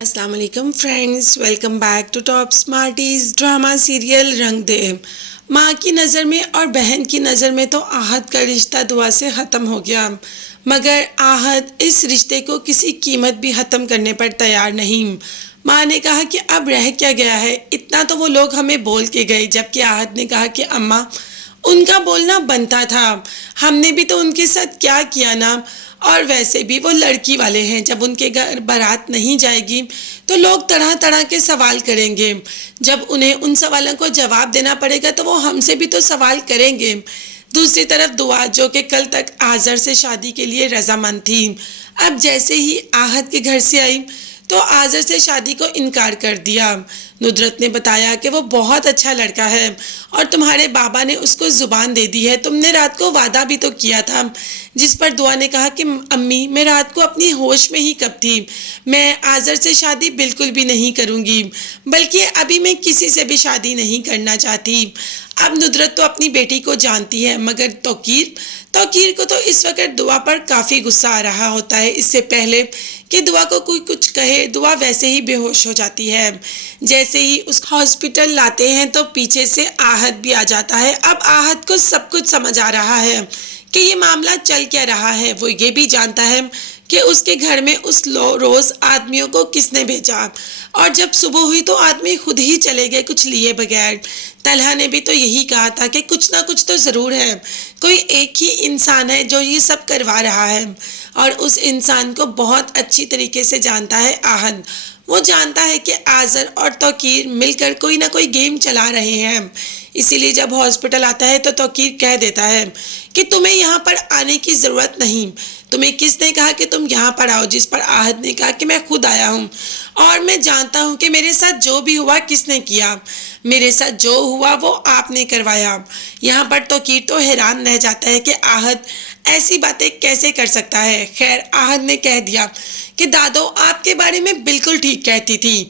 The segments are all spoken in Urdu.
السلام علیکم friends, welcome back to top smarties drama serial رنگ دے۔ ماں کی نظر میں اور بہن کی نظر میں تو آہت کا رشتہ دعا سے ختم ہو گیا، مگر آہت اس رشتے کو کسی قیمت بھی ختم کرنے پر تیار نہیں۔ ماں نے کہا کہ اب رہ کیا گیا ہے، اتنا تو وہ لوگ ہمیں بول کے گئے، جبکہ آہت نے کہا کہ اماں ان کا بولنا بنتا تھا، ہم نے بھی تو ان کے ساتھ کیا کیا نا، اور ویسے بھی وہ لڑکی والے ہیں، جب ان کے گھر بارات نہیں جائے گی تو لوگ طرح طرح کے سوال کریں گے، جب انہیں ان سوالوں کو جواب دینا پڑے گا تو وہ ہم سے بھی تو سوال کریں گے۔ دوسری طرف دعا، جو کہ کل تک آذر سے شادی کے لیے رضامند تھی، اب جیسے ہی آہت کے گھر سے آئی تو آذر سے شادی کو انکار کر دیا۔ ندرت نے بتایا کہ وہ بہت اچھا لڑکا ہے اور تمہارے بابا نے اس کو زبان دے دی ہے، تم نے رات کو وعدہ بھی تو کیا تھا، جس پر دعا نے کہا کہ امی میں رات کو اپنی ہوش میں ہی کب تھی، میں آذر سے شادی بالکل بھی نہیں کروں گی، بلکہ ابھی میں کسی سے بھی شادی نہیں کرنا چاہتی۔ اب ندرت تو اپنی بیٹی کو جانتی ہے، مگر توقیر کو تو اس وقت دعا پر کافی غصہ آ رہا ہوتا ہے۔ اس سے پہلے کہ دعا کو کوئی کچھ کہے، دعا ویسے ہی بے ہوش ہو جاتی ہے۔ جیسے ہی اس ہاسپٹل لاتے ہیں تو پیچھے سے آہت بھی آ جاتا ہے۔ اب آہت کو سب کچھ سمجھ آ رہا ہے کہ یہ معاملہ چل کیا رہا ہے۔ وہ یہ بھی جانتا ہے کہ اس کے گھر میں اس روز آدمیوں کو کس نے بھیجا، اور جب صبح ہوئی تو آدمی خود ہی چلے گئے کچھ لیے بغیر۔ طلحہ نے بھی تو یہی کہا تھا کہ کچھ نہ کچھ تو ضرور ہے، کوئی ایک ہی انسان ہے جو یہ سب کروا رہا ہے، اور اس انسان کو بہت اچھی طریقے سے جانتا ہے آہت۔ وہ جانتا ہے کہ آذر اور توقیر مل کر کوئی نہ کوئی گیم چلا رہے ہیں، اسی لیے جب ہاسپٹل آتا ہے تو توقیر کہہ دیتا ہے کہ تمہیں یہاں پر آنے کی ضرورت نہیں، تمہیں کس نے کہا کہ تم یہاں پر آؤ، جس پر آہت نے کہا کہ میں خود آیا ہوں، اور میں جانتا ہوں کہ میرے ساتھ جو بھی ہوا کس نے کیا، میرے ساتھ جو ہوا وہ آپ نے کروایا۔ یہاں پر توقیر تو حیران رہ جاتا ہے کہ آہت ایسی باتیں کیسے کر سکتا ہے۔ خیر، آہت نے کہہ دیا کہ دادو آپ کے بارے میں بالکل ٹھیک کہتی تھی،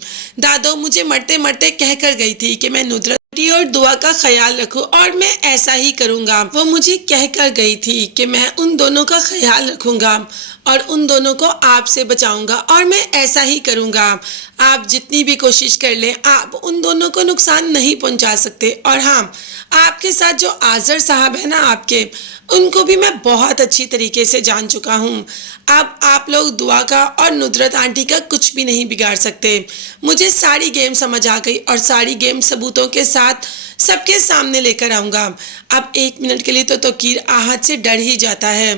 دادو مجھے مرتے مرتے کہہ کر گئی تھی کہ میں ندرت اور دعا کا خیال رکھوں، اور میں ایسا ہی کروں گا۔ وہ مجھے کہہ کر گئی تھی کہ میں ان دونوں کا خیال رکھوں گا اور ان دونوں کو آپ سے بچاؤں گا، اور میں ایسا ہی کروں گا۔ آپ جتنی بھی کوشش کر لیں، آپ ان دونوں کو نقصان نہیں پہنچا سکتے۔ اور ہاں، آپ کے ساتھ جو آذر صاحب ہیں نا آپ کے، ان کو بھی میں بہت اچھی طریقے سے جان چکا ہوں۔ اب آپ لوگ دعا کا اور ندرت آنٹی کا کچھ بھی نہیں بگاڑ سکتے۔ مجھے ساری گیم سمجھ آ گئی، اور ساری گیم ثبوتوں کے ساتھ سب کے سامنے لے کر آؤں گا۔ اب ایک منٹ کے لیے تو توقیر آہت سے ڈر ہی جاتا ہے۔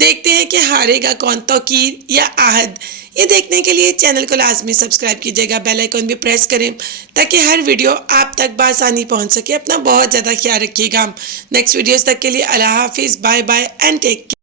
دیکھتے ہیں کہ ہارے گا کون، توقیر یا آہت۔ یہ دیکھنے کے لیے چینل کو لازمی سبسکرائب کیجیے گا، بیل آئیکن بھی پریس کریں تاکہ ہر ویڈیو آپ تک بآسانی پہنچ سکے۔ اپنا بہت زیادہ خیال رکھیے گا۔ نیکسٹ ویڈیوز تک کے لیے اللہ حافظ، bye bye and take care.